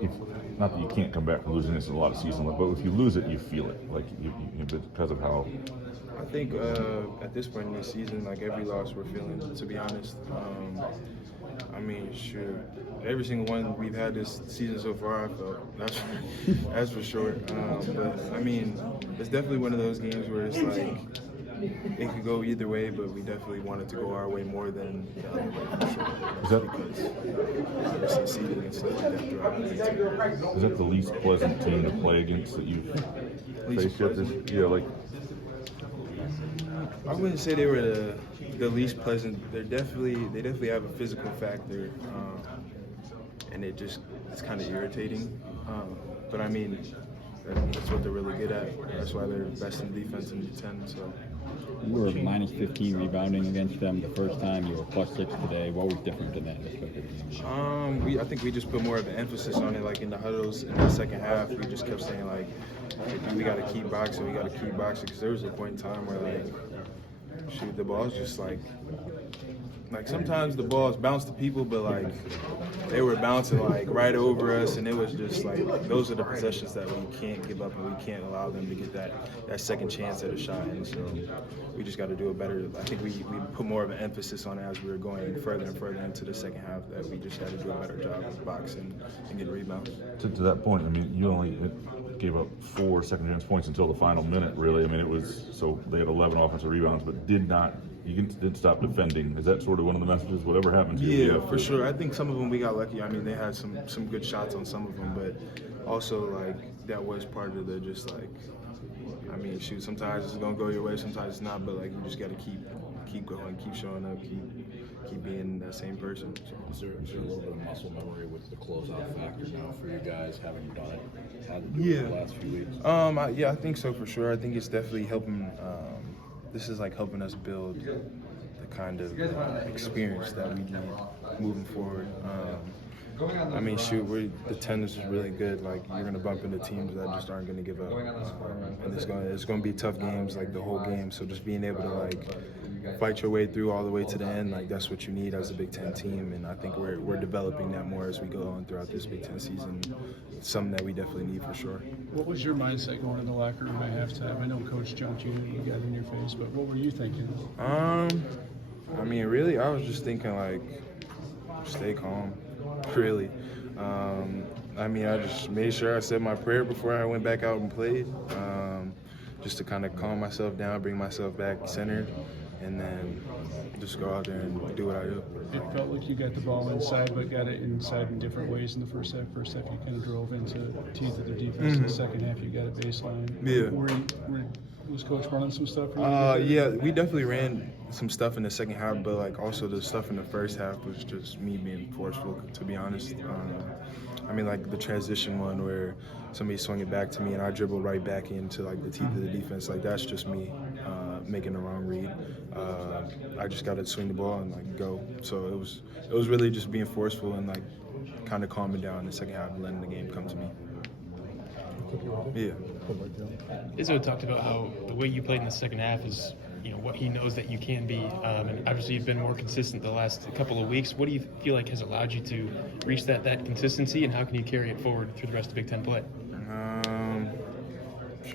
if, not that you can't come back from losing this in a lot of season, but if you lose it, you feel it, like because of how. I think at this point in the season, like every loss we're feeling, to be honest. I mean, sure, every single one we've had this season so far, I felt that's for sure. But I mean, it's definitely one of those games where it's like it could go either way, but we definitely want it to go our way more than the other way. So, because obviously seeding and stuff like that throughout the league. Is that the least pleasant team to play against that you've faced yet? Yeah, like. I wouldn't say they were the least pleasant. They definitely have a physical factor, and it's kind of irritating. But I mean, that's what they're really good at. That's why they're best in defense in the 10. So you were minus 15 rebounding against them the first time. You were plus 6 today. What was different than that? I think we just put more of an emphasis on it. Like in the huddles in the second half, we just kept saying like, we got to keep boxing. We got to keep boxing, because there was a point in time where like, shoot, the ball's just like sometimes the balls bounce to people, but like they were bouncing like right over us, and it was just like those are the possessions that we can't give up, and we can't allow them to get that second chance at a shot. And so we just got to do it better. I think we put more of an emphasis on it as we were going further and further into the second half, that we just had to do a better job of boxing and getting rebounds. To that point, I mean, you only gave up 4 second chance points until the final minute, really. I mean, it was, so they had 11 offensive rebounds, but you didn't stop defending. Is that sort of one of the messages? Whatever happens here? Yeah, for sure. I think some of them we got lucky. I mean, they had some good shots on some of them, but also like that was part of the just like, I mean, shoot, sometimes it's gonna go your way, sometimes it's not, but like you just got to keep going, keep showing up, keep being that same person. So. Is there a little bit of muscle memory with the closeout factor now for you guys, having done it, had to do it the last few weeks? I think so for sure. I think it's definitely helping. This is like helping us build the kind of experience that we need moving forward. I mean, shoot, the 10 is really good. Like, you're going to bump into teams that just aren't going to give up. And it's going to be tough games, like, the whole game. So just being able to, like, fight your way through all the way to the end, like, that's what you need as a Big Ten team. And I think we're developing that more as we go on throughout this Big Ten season. It's something that we definitely need for sure. What was your mindset going in the locker room at halftime? I know Coach jumped you got in your face, but what were you thinking? I mean, really, I was just thinking, like, stay calm. Really. I mean, I just made sure I said my prayer before I went back out and played, just to kind of calm myself down, bring myself back centered, and then just go out there and do what I do. It felt like you got the ball inside, but got it inside in different ways in the first half. First half, you kind of drove into teeth of their defense. In the second half, you got a baseline. Yeah. Was Coach running some stuff for you? Yeah, we definitely ran some stuff in the second half, but like also the stuff in the first half was just me being forceful, to be honest. I mean, like the transition one where somebody swung it back to me and I dribbled right back into like the teeth of the defense. Like that's just me making the wrong read. I just got to swing the ball and like go. So it was really just being forceful and like kind of calming down in the second half and letting the game come to me. Yeah. Izzo talked about how the way you played in the second half is, what he knows that you can be, and obviously you've been more consistent the last couple of weeks. What do you feel like has allowed you to reach that consistency, and how can you carry it forward through the rest of Big Ten play?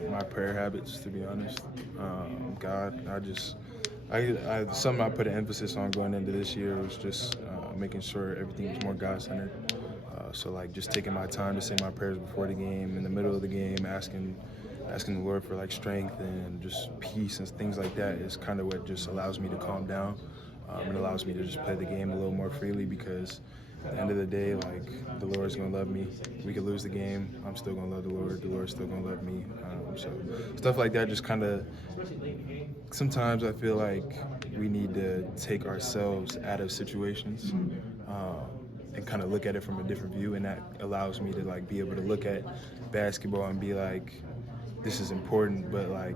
My prayer habits, to be honest. God, something I put an emphasis on going into this year was just making sure everything was more God-centered. So like just taking my time to say my prayers before the game, in the middle of the game, asking the Lord for like strength and just peace and things like that is kind of what just allows me to calm down. It allows me to just play the game a little more freely, because at the end of the day, like, the Lord's gonna love me. We could lose the game, I'm still gonna love the Lord. The Lord's still gonna love me. So stuff like that just kind of, sometimes I feel like we need to take ourselves out of situations and kind of look at it from a different view, and that allows me to like be able to look at basketball and be like, this is important, but like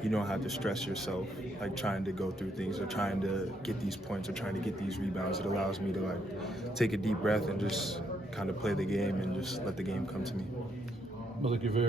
you don't have to stress yourself like trying to go through things or trying to get these points or trying to get these rebounds. It allows me to like take a deep breath and just kind of play the game and just let the game come to me. Malik, you're very